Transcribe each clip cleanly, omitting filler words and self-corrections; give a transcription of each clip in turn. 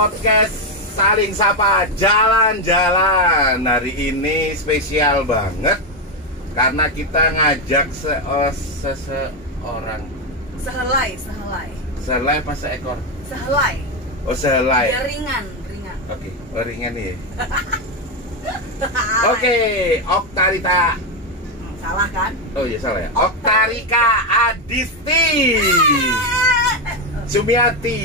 podcast Saling Sapa Jalan-Jalan. Hari ini spesial banget karena kita ngajak seseorang. Sehelai apa seekor? Sehelai. Oh, sehelai. Ya, ringan. Oke, oh, ringan nih. Oke, Oktarita. Salah kan? Oh iya salah ya. Oktarika Adisti Sumiati.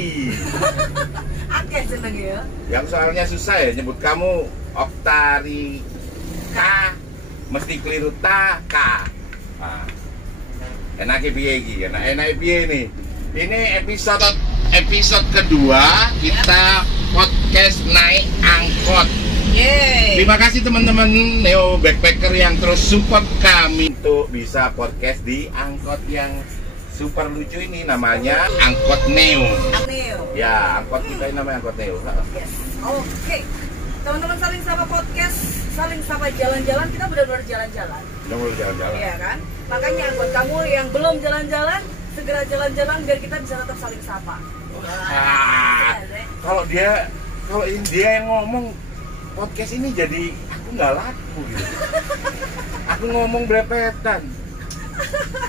Oke, seneng ya. Yang soalnya susah ya nyebut kamu Oktarika, mesti keliru ta ka. Nah, enaknya piye iki? Enak piye nih? Ini episode kedua kita podcast naik angkot. Yeay. Terima kasih teman-teman Neo Backpacker yang terus support kami untuk bisa podcast di angkot yang super lucu ini, namanya Angkot Neo. Ya, angkot kita ini namanya Angkot Neo. Yes. Oke. Teman-teman Saling Sapa podcast, Saling Sapa Jalan-Jalan, kita benar-benar jalan-jalan. Udah mulai jalan-jalan. Iya kan? Makanya buat kamu yang belum jalan-jalan, segera jalan-jalan biar kita bisa tetap saling sapa. Kalau dia yang ngomong podcast ini jadi aku nggak laku gitu. Aku ngomong blepetan.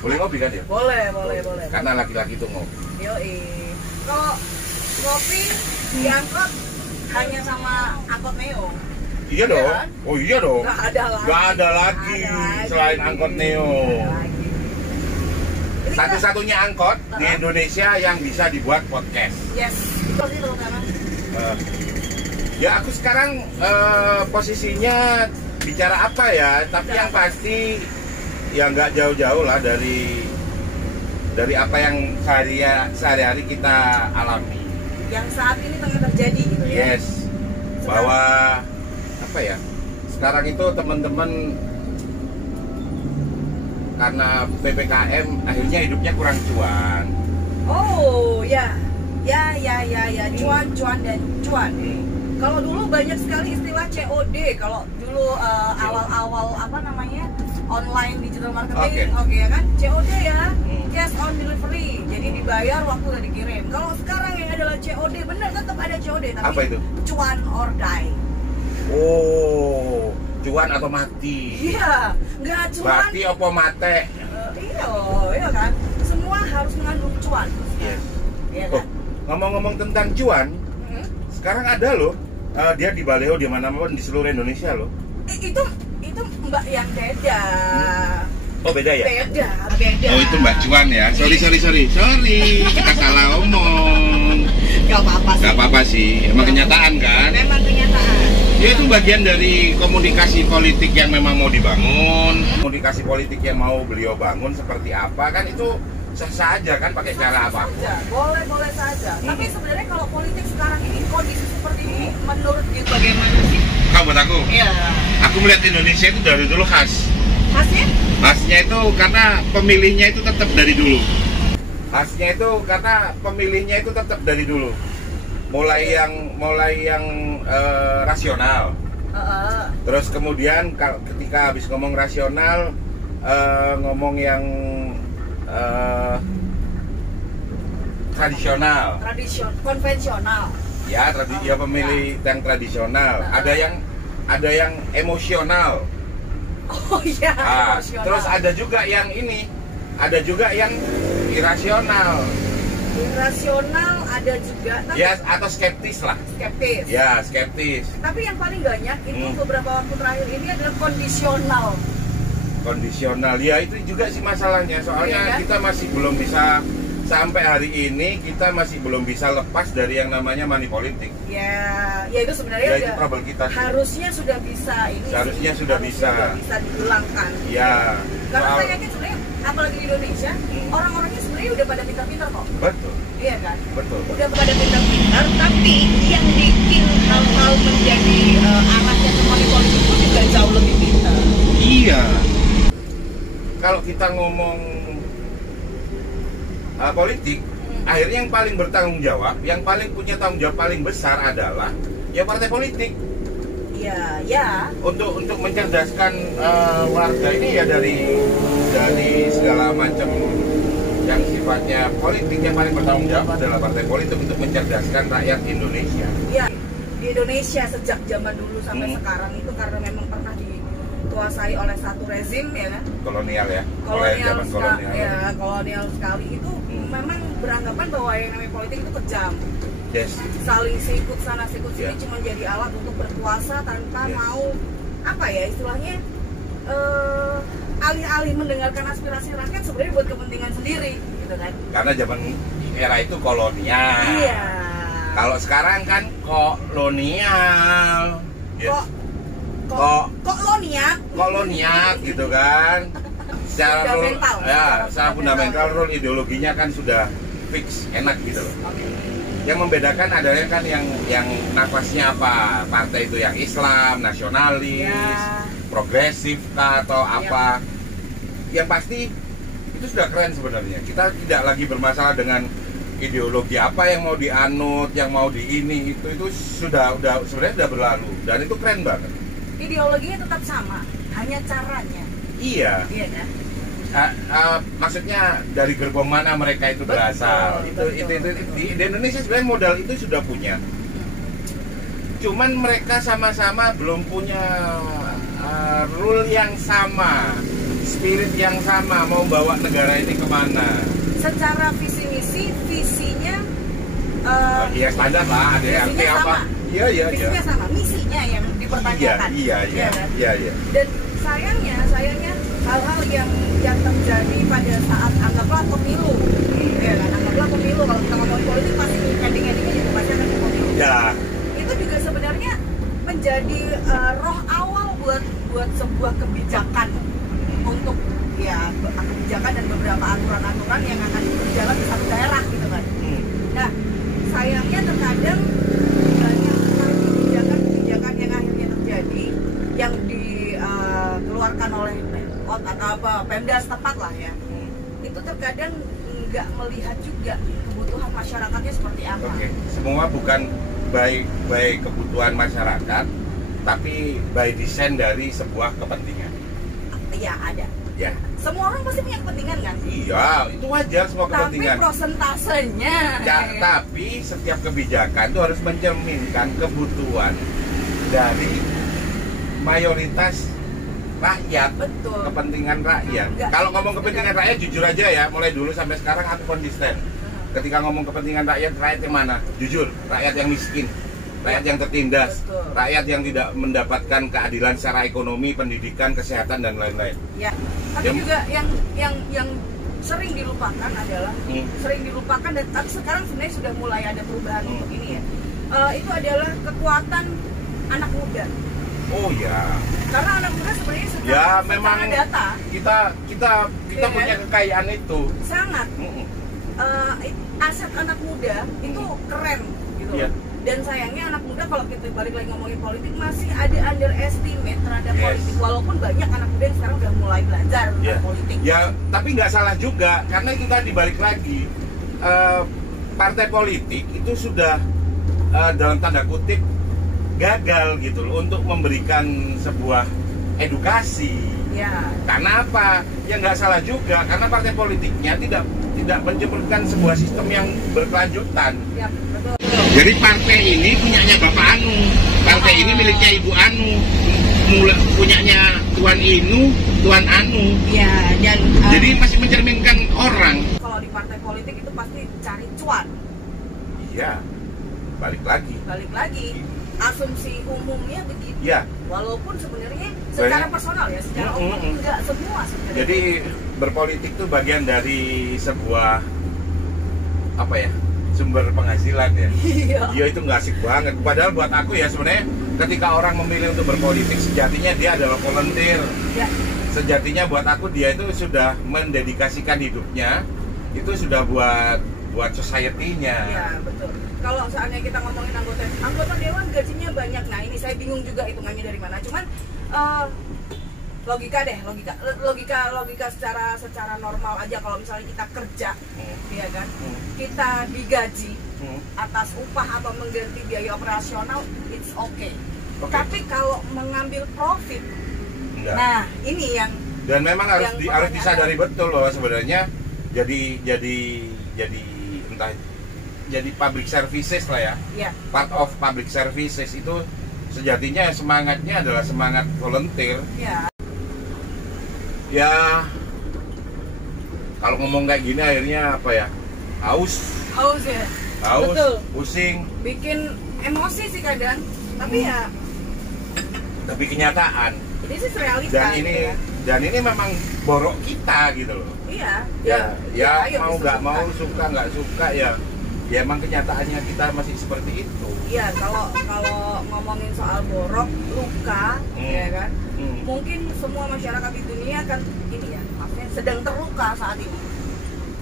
Boleh ngopi kan ya? Boleh. Karena laki-laki tuh ngopi. Yoi. Kalau ngopi diangkut hanya sama angkot Neo. Iya dong. Kan? Oh iya dong. Nggak ada lagi. Selain angkot Neo. Satu-satunya angkot di Indonesia yang bisa dibuat podcast. Yes. Betul sih teman-teman. Ya aku sekarang posisinya bicara apa ya, tapi yang pasti ya nggak jauh-jauh lah dari apa yang sehari-hari kita alami. Yang saat ini tengah terjadi gitu ya. Yes. Bahwa apa ya? Sekarang itu teman-teman karena PPKM akhirnya hidupnya kurang cuan. Oh ya. Cuan dan cuan. Kalau dulu banyak sekali istilah COD. Kalau dulu awal-awal apa namanya online digital marketing, oke ya kan? COD ya, cash on delivery. Jadi dibayar waktu udah dikirim. Kalau sekarang yang adalah COD, bener tetap ada COD, tapi apa itu? Cuan or die. Oh, cuan atau mati? Iya, nggak cuan. Mati apa mate? Iya kan? Semua harus mengandung cuan. Yes. Iya kan? Ngomong-ngomong tentang cuan, sekarang ada loh. Dia di Baleo di mana-mana di seluruh Indonesia loh. Itu Mbak yang beda. Oh beda ya? Beda. Oh itu Mbak Cuan ya. Sorry. Kita salah omong. Gak apa-apa sih. Emang kenyataan kan? Memang kenyataan. Ya itu bagian dari komunikasi politik yang memang mau dibangun. Komunikasi politik yang mau beliau bangun seperti apa kan itu sah saja kan pakai cara apa? Boleh saja. Tapi sebenarnya kalau politik sekarang ini kondisi seperti ini menurut dia bagaimana sih? Kalau buat aku? Iya. Aku melihat Indonesia itu dari dulu khas. Khasnya? Khasnya itu karena pemilihnya itu tetap dari dulu. Khasnya itu karena pemilihnya itu tetap dari dulu. Mulai yang rasional. Terus kemudian ketika habis ngomong rasional, ngomong yang tradisional, konvensional. Ya, pemilih yang tradisional. Ada yang emosional. Oh iya, emosional. Terus ada juga yang irasional. Irasional ada juga. Tapi ya, atau skeptis lah. Skeptis. Ya, skeptis. Tapi yang paling banyak itu beberapa waktu terakhir ini adalah kondisional. Kondisional, ya itu juga sih masalahnya. Soalnya kita masih belum bisa, sampai hari ini kita masih belum bisa lepas dari yang namanya money politik. Ya itu sebenarnya itu problem kita. Harusnya sudah bisa ini. Harusnya sudah bisa dihilangkan. Ya. Karena saya yakin sebenarnya, apalagi di Indonesia, orang-orangnya sebenarnya udah pada pintar-pintar kok. Betul. Iya kan? Betul. Udah pada pintar-pintar, tapi yang bikin hal-hal menjadi arahnya ke money politik itu juga jauh lebih pintar. Iya. Kalau kita ngomong politik, akhirnya yang paling bertanggung jawab, yang paling punya tanggung jawab paling besar adalah ya partai politik. Ya. Untuk mencerdaskan warga ini ya dari segala macam yang sifatnya politik, yang paling bertanggung jawab adalah partai politik untuk mencerdaskan rakyat Indonesia. Ya, di Indonesia sejak zaman dulu sampai sekarang itu karena memang pernah dikuasai oleh satu rezim ya kan? Kolonial ya, kolonial sekali itu memang beranggapan bahwa yang namanya politik itu kejam. Yes. Saling sikut sana sikut sini Yeah. cuma jadi alat untuk berkuasa tanpa mau apa ya istilahnya alih-alih mendengarkan aspirasi rakyat sebenarnya buat kepentingan sendiri gitu kan. Karena zaman era itu kolonial. Iya. Kalau sekarang kan kolonial. Yes. Kolonial gitu kan. Secara fundamental, secara fundamental rule ideologinya kan sudah fix, enak gitu loh. Yang membedakan adalah kan yang nafasnya apa, partai itu yang Islam, nasionalis, progresif atau apa. Yang pasti itu sudah keren sebenarnya. Kita tidak lagi bermasalah dengan ideologi apa yang mau dianut, yang mau di ini itu sebenarnya sudah berlalu dan itu keren banget. Ideologinya tetap sama, hanya caranya. Iya. Iya kan? Maksudnya dari gerbong mana mereka itu berasal. Itu di Indonesia sebenarnya modal itu sudah punya. Cuman mereka sama-sama belum punya rule yang sama, spirit yang sama, mau bawa negara ini kemana. Secara visi misi, visinya iya standar lah, ada yang apa? Iya. Visinya sama, misinya yang dipertanyakan. Iya. Dan sayangnya hal-hal yang terjadi pada saat anggaplah pemilu, ya kan? Anggaplah pemilu, kalau kita ngomong politik pasti ending-endingnya juga pasti akan pemilu. Ya. Itu juga sebenarnya menjadi roh awal buat sebuah kebijakan untuk ya kebijakan dan beberapa aturan-aturan yang akan berjalan di satu daerah gitu kan. Nah, sayangnya terkadang banyak kebijakan yang akhirnya terjadi yang dikeluarkan oleh Pemkot atau apa Pemda setempat lah ya. Itu terkadang nggak melihat juga kebutuhan masyarakatnya seperti apa. Oke. Semua bukan baik kebutuhan masyarakat, tapi by design dari sebuah kepentingan. Iya ada. Ya. Semua orang pasti punya kepentingan kan? Iya, itu wajar semua kepentingan. Tapi prosentasenya. Tapi setiap kebijakan itu harus mencerminkan kebutuhan dari mayoritas rakyat. Betul. Kepentingan rakyat. Kalau ngomong kepentingan rakyat, jujur aja ya, mulai dulu sampai sekarang aku konsisten. Ketika ngomong kepentingan rakyat yang mana? Jujur, rakyat yang miskin, rakyat yang tertindas, rakyat yang tidak mendapatkan keadilan secara ekonomi, pendidikan, kesehatan dan lain-lain. Ya. Tapi juga yang sering dilupakan adalah sering dilupakan dan tapi sekarang sebenarnya sudah mulai ada perubahan untuk ini ya. Itu adalah kekuatan anak muda. Oh ya. Karena anak muda sebenarnya memang data kita punya kekayaan itu. Sangat. Aset anak muda itu keren gitu. Yeah. Dan sayangnya anak muda kalau kita balik lagi ngomongin politik masih ada underestimate terhadap politik walaupun banyak anak muda yang sekarang udah mulai belajar tentang politik. Ya, tapi nggak salah juga karena itu tadi balik lagi partai politik itu sudah dalam tanda kutip gagal gitu loh untuk memberikan sebuah edukasi. Ya. Karena apa? Ya nggak salah juga karena partai politiknya tidak menciptakan sebuah sistem yang berkelanjutan. Ya, betul. Jadi partai ini punyanya Bapak Anu, partai ini miliknya Ibu Anu, punyanya Tuan Inu, Tuan Anu. Ya, dan jadi masih mencerminkan orang. Kalau di partai politik itu pasti cari cuan. Iya, balik lagi. Asumsi umumnya begitu. Ya. Walaupun sebenarnya secara personal ya, secara umum enggak semua sebenarnya. Jadi berpolitik itu bagian dari sebuah apa ya? Sumber penghasilan ya. Iya itu nggak asik banget. Padahal buat aku ya sebenarnya ketika orang memilih untuk berpolitik sejatinya dia adalah volunteer. Ya. Sejatinya buat aku dia itu sudah mendedikasikan hidupnya itu sudah buat society-nya. Iya betul. Kalau seandainya kita ngomongin anggota dewan gajinya banyak. Nah ini saya bingung juga hitungannya dari mana. Cuman logika secara normal aja kalau misalnya kita kerja, ya kan, kita digaji atas upah atau mengganti biaya operasional, it's okay. Tapi kalau mengambil profit, nah ini yang dan memang harus disadari betul loh sebenarnya jadi entah jadi public services lah ya. Iya. Part of public services itu sejatinya semangatnya adalah semangat volunteer. Iya. Ya kalau ngomong kayak gini akhirnya apa ya? Haus Ya. haus, Betul. pusing, Bikin emosi sih kadang. Tapi ya tapi kenyataan ini sih realita. dan gitu ini ya. dan ini memang borok kita gitu loh. Iya. Ya ayo mau nggak disebutkan. mau, suka nggak suka ya emang kenyataannya kita masih seperti itu. Iya, kalau ngomongin soal borok, luka, ya kan? Mungkin semua masyarakat di dunia kan ini ya, maksudnya sedang terluka saat ini.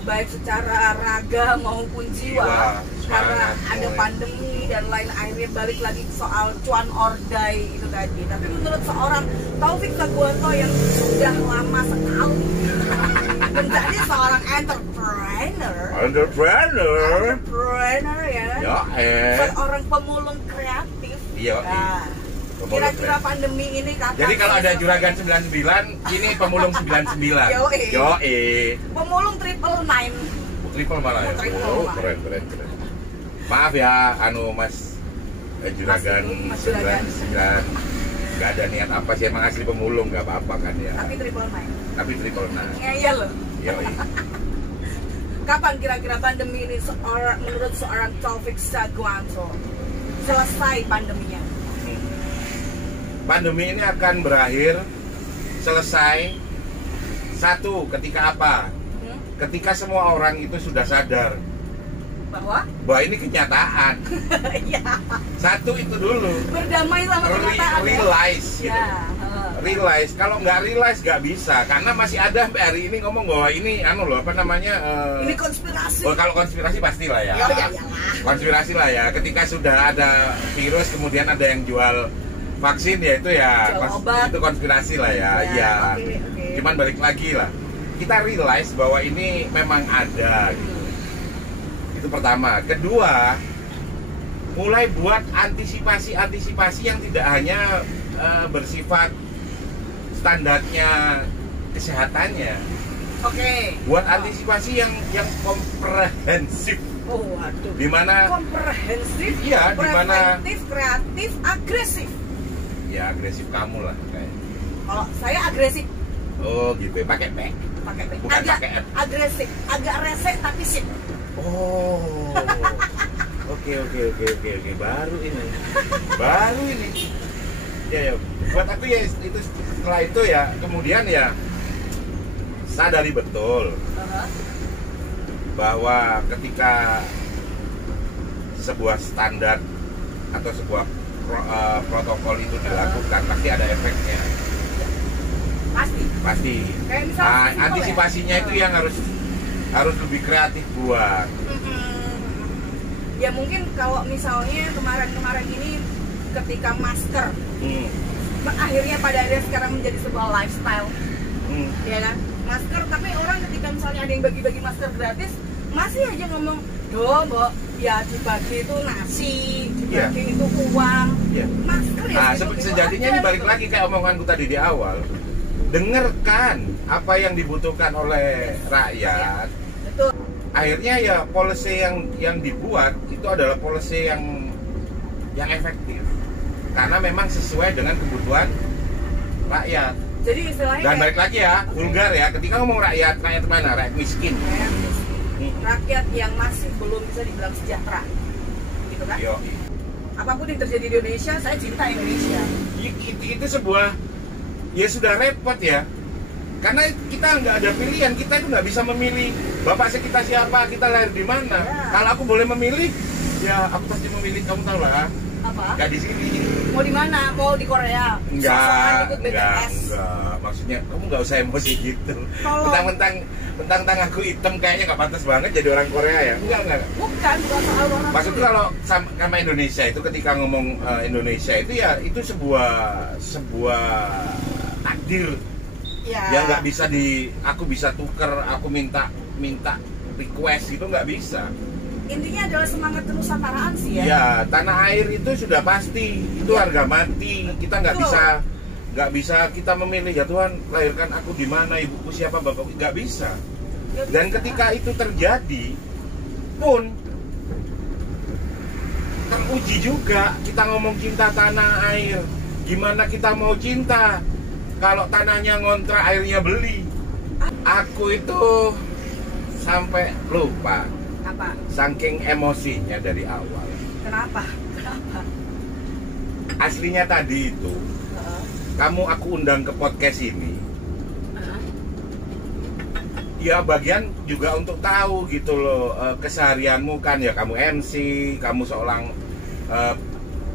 Baik secara raga maupun jiwa, karena semangat, ada pandemi dan lain, akhirnya balik lagi soal cuan or die itu tadi. Tapi menurut seorang Taufik Saguanto yang sudah lama sekali menjadi seorang entrepreneur ya, seorang pemulung kreatif. Iya. Nah, kira-kira pandemi ini kapan? Jadi kalau ada juragan 99, ini pemulung 99. Yoi. Pemulung triple nine. Triple malah ya. Triple Oh, malah. keren. Maaf ya, Mas juragan Mas Juragan. 99. Gak ada niat apa sih, emang asli pemulung, gak apa-apa kan ya. Tapi triple nine. Tapi triple nine. Iya loh. Yoi. Kapan kira-kira pandemi ini menurut seorang Taufik Saguanto selesai pandeminya? Pandemi ini akan berakhir selesai satu ketika apa? Ketika semua orang itu sudah sadar bahwa ini kenyataan. Iya. Satu itu dulu. Berdamai sama kenyataan. Realize gitu. Ya. Realize. Kalau nggak realize nggak bisa, karena masih ada sampai hari ini ngomong bahwa ini Ini konspirasi. Oh, kalau konspirasi pastilah ya. Iyalah. Konspirasi lah ya. Ketika sudah ada virus kemudian ada yang jual vaksin ya itu ya Jual obat. itu konspirasi lah ya. Oke. Cuman balik lagi lah. Kita realize bahwa ini memang ada gitu. Itu pertama. Kedua, mulai buat antisipasi yang tidak hanya bersifat standarnya kesehatannya. Oke. Buat antisipasi yang komprehensif. Oh, waduh. Di mana komprehensif, Iya, di mana- preventif, kreatif, agresif. ya agresif kamu lah kayak. Kalau saya agresif, Oh, gitu ya, pakai P. pakai P. Bukan Agak pakai M. agresif, agak rese tapi sip. Oh. Oke. Baru ini. Ya. Buat aku ya itu setelah itu ya kemudian ya sadari betul bahwa ketika sebuah standar atau sebuah protokol itu dilakukan pasti ada efeknya. Pasti. Kayak misalnya Antisipasinya itu yang harus lebih kreatif buat. Ya mungkin kalau misalnya kemarin ini ketika masker akhirnya pada akhirnya sekarang menjadi sebuah lifestyle, ya kan? Masker, tapi orang ketika misalnya ada yang bagi-bagi masker gratis masih aja ngomong, mbok ya dibagi itu nasi, dibagi itu uang, masker ya. Sejatinya ini balik lagi kayak omonganku tadi di awal. Dengarkan apa yang dibutuhkan oleh rakyat. Betul. Akhirnya ya policy yang dibuat itu adalah policy yang efektif karena memang sesuai dengan kebutuhan rakyat. Jadi istilahnya Dan balik lagi ya, vulgar ya, ketika ngomong rakyat mana? Rakyat miskin. Rakyat yang masih belum bisa dibilang sejahtera, gitu kan? Yo. Apapun yang terjadi di Indonesia, saya cinta Indonesia. Itu sebuah ya sudah repot ya. Karena kita nggak ada pilihan, kita itu nggak bisa memilih bapak kita siapa, kita lahir di mana. Kalau aku boleh memilih, ya aku pasti memilih, kamu tahu lah. Apa? Nggak di sini. Mau di mana? Mau di Korea? Enggak. Ikut BTS? Maksudnya kamu nggak usah emosi gitu. Tolong. Mentang aku hitam kayaknya nggak pantas banget jadi orang Korea ya. Enggak. Bukan soal orang. Maksudku kalau sama Indonesia itu ketika ngomong Indonesia itu ya itu sebuah takdir. Ya. Yang nggak bisa aku bisa tuker, aku minta request itu nggak bisa. Intinya adalah semangat kenusantaraan sih ya. Ya, tanah air itu sudah pasti, itu harga mati. Kita nggak bisa kita memilih ya Tuhan lahirkan aku di mana, ibuku siapa, bapakku, nggak bisa. Dan ketika itu terjadi pun teruji juga. Kita ngomong cinta tanah air, gimana kita mau cinta kalau tanahnya ngontrak, airnya beli? Aku itu sampai lupa Apa? saking emosinya dari awal. Kenapa? Aslinya tadi itu kamu aku undang ke podcast ini ya bagian juga untuk tahu gitu loh, keseharianmu kan ya, kamu MC, kamu seorang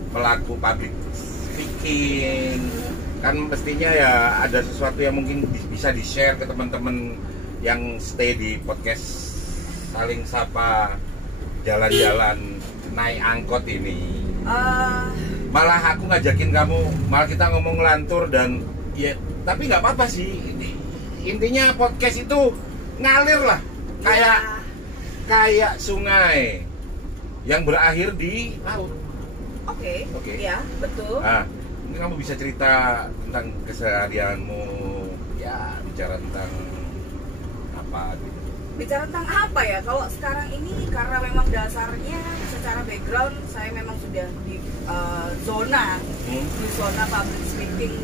pelaku public speaking, kan mestinya ya ada sesuatu yang mungkin bisa di-share ke teman-teman yang stay di podcast Saling Sapa jalan-jalan naik angkot ini. Malah aku ngajakin kamu, malah kita ngomong ngelantur dan ya tapi nggak apa-apa sih. Intinya podcast itu ngalir lah, kayak sungai yang berakhir di laut. Oke. Ya, betul. Nah, ini kamu bisa cerita tentang keseharianmu, ya bicara tentang apa gitu. Bicara tentang apa ya? Kalau sekarang ini karena memang dasarnya secara background saya memang sudah di zona public speaking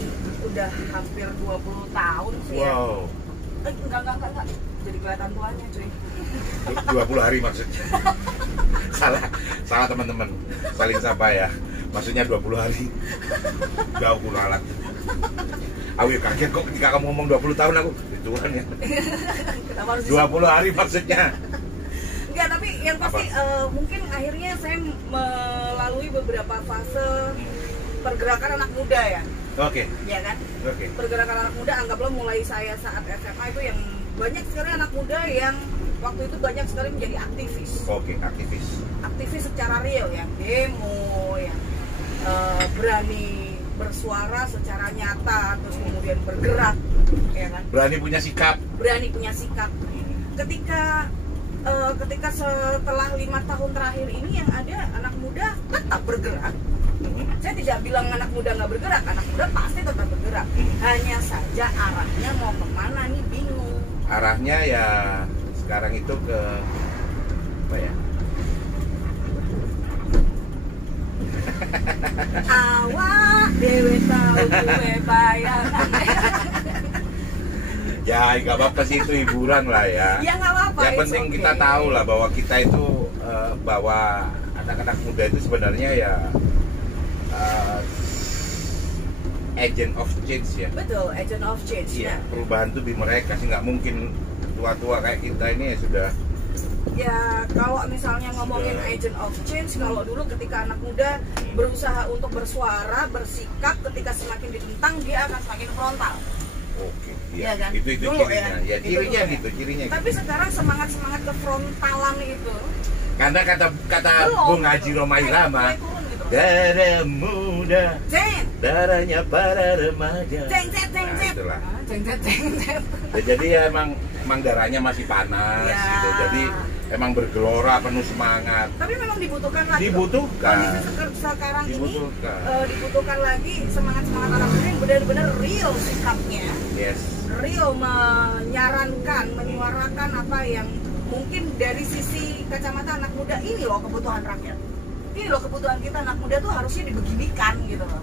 udah hampir 20 tahun sih. Wow. Ya. Enggak. Jadi kelihatan tuanya, cuy. 20 hari maksudnya. Salah teman-teman. Saling Sapa ya. Maksudnya 20 hari. Jauh alat. Aku ya kaget kok ketika kamu ngomong 20 tahun aku. Tuhan ya. 20 hari maksudnya. Enggak, tapi yang pasti mungkin akhirnya saya melalui beberapa fase pergerakan anak muda ya. Oke. Ya kan? Oke. Pergerakan anak muda anggaplah mulai saya saat SMA itu yang banyak sekali anak muda yang waktu itu banyak sekali menjadi aktivis. Oke, aktivis. Aktivis secara real ya, demo ya, berani bersuara secara nyata, terus kemudian bergerak, ya kan? Berani punya sikap. Ketika setelah 5 tahun terakhir ini yang ada anak muda tetap bergerak. Saya tidak bilang anak muda nggak bergerak, anak muda pasti tetap bergerak. Hanya saja arahnya mau kemana nih bingung. Arahnya ya sekarang itu ke apa ya? Awak dewe tahu gue bayangan. Ya nggak apa-apa sih, itu hiburan lah ya. Ya nggak apa-apa. Yang penting kita tahu lah bahwa kita itu bahwa anak-anak muda itu sebenarnya ya agent of change ya. Betul, agent of change. Iya, perubahan tuh di mereka sih, nggak mungkin tua-tua kayak kita ini ya sudah. Ya kalau misalnya ngomongin agent of change, kalau dulu ketika anak muda berusaha untuk bersuara, bersikap, ketika semakin ditentang dia akan semakin frontal. Oke, iya kan? Itu Dulu, cirinya. Ya, cirinya gitu, cirinya. Tapi sekarang semangat kefrontalan itu. Karena kata Bung Haji Roma Irama, darah muda, darahnya para remaja. Itulah. Jadi ya emang darahnya masih panas gitu. Jadi emang bergelora, penuh semangat. Tapi memang dibutuhkan lagi. Dibutuhkan. Kondisi sekarang ini dibutuhkan lagi semangat anak muda yang benar-benar real sikapnya. Yes. Real menyarankan, menyuarakan apa yang mungkin dari sisi kacamata anak muda, ini loh kebutuhan rakyat. Ini loh kebutuhan kita, anak muda tuh harusnya dibeginikan gitu loh.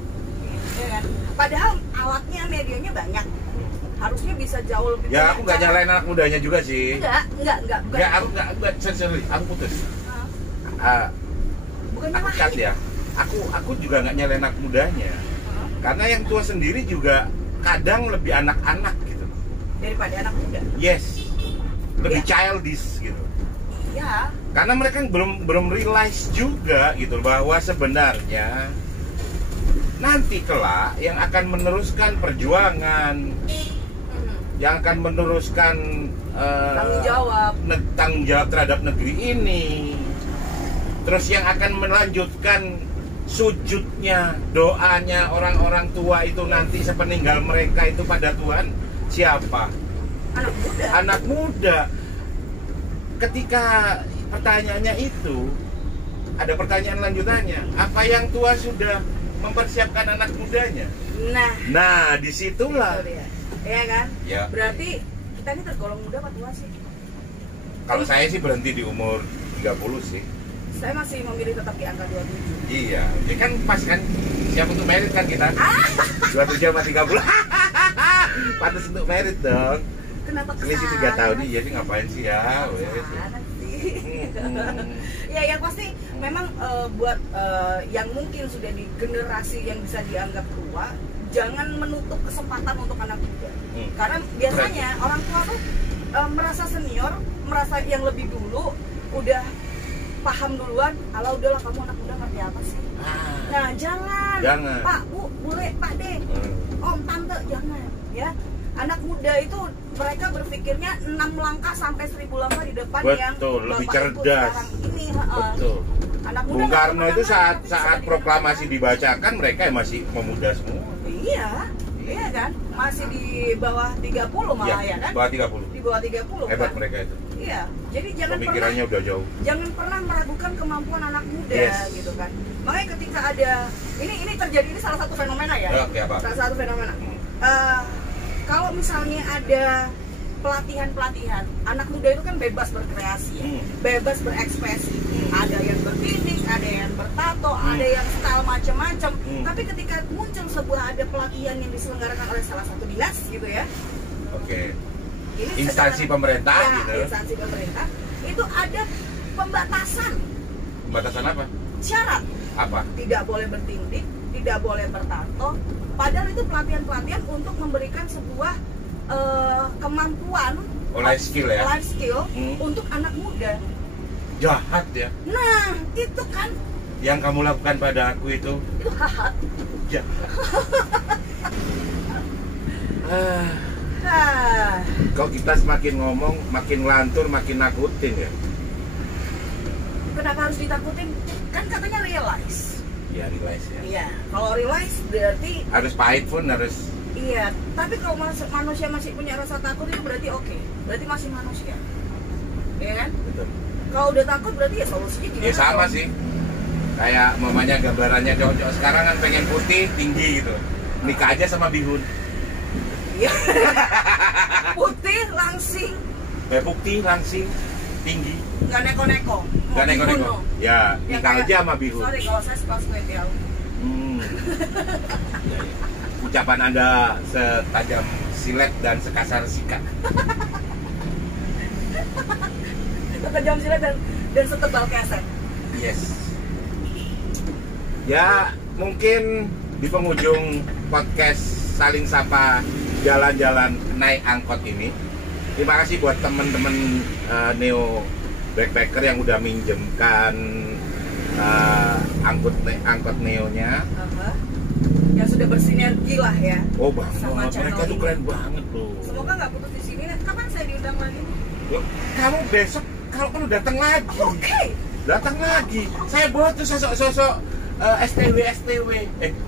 Ya kan? Padahal alatnya, medianya banyak. Harusnya bisa jauh lebih. Ya aku nggak nyalain anak mudanya juga sih. Enggak. Ya aku nggak serius, aku putus. Bukan aku cut ya. Aku juga nggak nyalain anak mudanya. Karena yang tua sendiri juga kadang lebih anak-anak gitu. Daripada anak muda. Yes. Lebih childish gitu. Iya. Karena mereka belum realize juga gitu bahwa sebenarnya nanti kelak yang akan meneruskan perjuangan, yang akan meneruskan tanggung jawab terhadap negeri ini, terus yang akan melanjutkan sujudnya, doanya orang-orang tua itu nanti sepeninggal mereka itu pada Tuhan, siapa? Anak muda. Ketika pertanyaannya itu, ada pertanyaan lanjutannya, apa yang tua sudah mempersiapkan anak mudanya? Nah disitulah. Ya kan? Ya. Berarti kita ini tergolong muda apa tua sih? Kalau saya sih berhenti di umur 30 sih. Saya masih memilih tetap di angka 27. Iya, ini kan pas kan siap untuk merit kan kita. 27 sama 30. Pantas untuk merit dong. Kenapa Selisih 3 tahun iya sih, ngapain sih ya? Wes. Ya yang pasti memang buat yang mungkin sudah di generasi yang bisa dianggap tua, jangan menutup kesempatan untuk anak muda. Karena biasanya orang tua tuh merasa senior, merasa yang lebih dulu, udah paham duluan, ala udahlah kamu anak muda ngerti apa sih? Nah jangan. Pak, Bu, boleh, Pak De, Om, Tante, jangan ya. Anak muda itu mereka berpikirnya 6 langkah sampai 1000 langkah di depan. Betul, yang lebih Bapak cerdas. sekarang ini. Betul. Anak muda Bung Karno itu saat bisa proklamasi dibacakan mereka masih pemuda semua. Iya kan? Masih di bawah 30 malah ya kan? Bawah 30. Di bawah 30 Hebat kan? mereka itu. Iya. Jadi jangan Pemikirannya udah jauh. Jangan pernah meragukan kemampuan anak muda gitu kan. Makanya ketika ada ini terjadi, ini salah satu fenomena ya. Oke, apa? Salah satu fenomena. Kalau misalnya ada pelatihan, anak muda itu kan bebas berkreasi, bebas berekspresi. Ada yang berbidik, ada yang bertato, ada yang style macam-macam. Tapi ketika muncul sebuah ada pelatihan yang diselenggarakan oleh salah satu dinas gitu ya. Oke. Ini Instansi pemerintah ya, gitu. Instansi pemerintah itu ada pembatasan. Pembatasan apa? Syarat. Apa? Tidak boleh bertindik, tidak boleh bertato. Padahal itu pelatihan-pelatihan untuk memberikan sebuah kemampuan, life skill ya? Life skill untuk anak muda. Jahat ya. Nah, itu kan yang kamu lakukan pada aku itu jahat. Jahat. Kok kita semakin ngomong, makin lantur, makin nakutin ya? Kenapa harus ditakutin? Kan katanya realize. Ya, realize ya. Iya, kalau realize berarti harus pahit pun harus. Iya, tapi kalau manusia masih punya rasa takut itu berarti oke. Berarti masih manusia. Iya kan? Betul. Kalau udah takut berarti ya solusinya gimana? Ya sama sih. Kayak mamanya gambarannya cowok-cowok sekarang kan pengen putih, tinggi gitu. Nikah aja sama bihun. Iya. Putih, langsing. Putih, langsing, tinggi. Nggak neko-neko. Gak neko-neko. Ya, nikah aja sama bihun. Sorry kalau saya suka spesial. Ucapan Anda setajam silet dan sekasar sikat. Setajam silet dan setebal keset. Yes. Ya, mungkin di penghujung podcast Saling Sapa Jalan-Jalan Naik Angkot ini, terima kasih buat teman-teman Neo Backpacker yang udah minjemkan angkot Neo-nya. Yang sudah bersinergi lah ya. Oh banget, mereka tuh keren banget loh. Semoga nggak putus di sini. Kapan saya diundang lagi? Loh, kamu besok kalau perlu datang lagi. Oke. Datang lagi. Saya buat tuh sosok-sosok STW.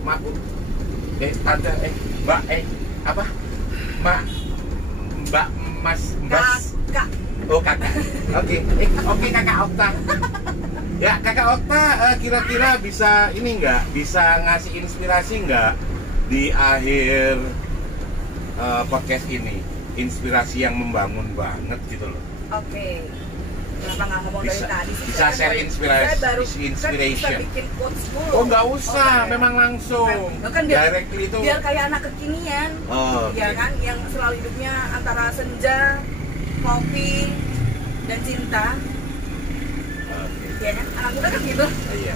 Maaf Bu. Tante, Mbak, apa? Mbak, Mas. Kakak. Oh kakak. Oke kakak Okta. Ya kakak Okta kira-kira bisa ini nggak? Bisa ngasih inspirasi nggak di akhir podcast ini? Inspirasi yang membangun banget gitu loh. Oke. Kenapa nggak ngomong dari tadi? Bisa share inspirasi. Saya baru Inspiration. bisa bikin quotes dulu. Oh nggak usah, memang langsung. Kan directly itu. Biar kayak anak kekinian. Ya kan, yang selalu hidupnya antara senja, kopi, dan cinta. Ya kan, anak muda kan gitu. Iya.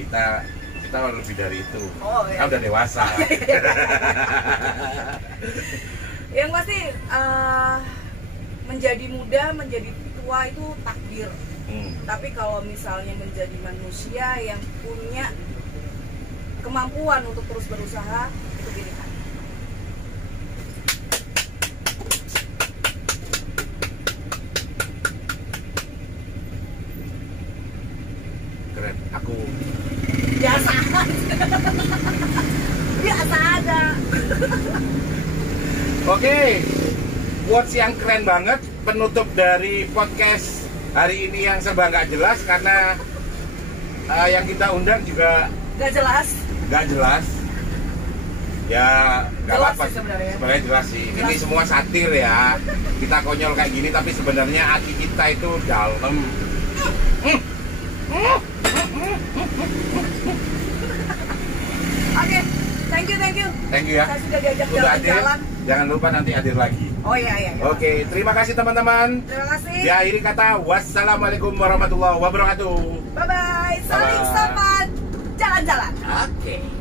Kita lebih dari itu. Oh, iya. Kita udah dewasa. Yang pasti menjadi muda, menjadi tua itu takdir. Tapi kalau misalnya menjadi manusia yang punya kemampuan untuk terus berusaha, itu pilihan. Keren. Aku Biasa. Biasa aja. Oke, quotes yang keren banget penutup dari podcast hari ini yang serba nggak jelas karena yang kita undang juga Gak jelas. nggak jelas. Ya, nggak Jelas apa-apa sih sebenarnya. Sebenarnya jelas sih. Jelas. Ini semua satir ya. Kita konyol kayak gini, tapi sebenarnya hati kita itu dalam. Oke, thank you. Thank you ya. Saya sudah diajak Udah hadir. jalan-jalan. Jangan lupa nanti hadir lagi. Oh iya. Oke, terima kasih teman-teman. Terima kasih. Diakhiri kata wassalamualaikum warahmatullahi wabarakatuh. Bye-bye. Saling Bye-bye. sapa jalan-jalan. Oke.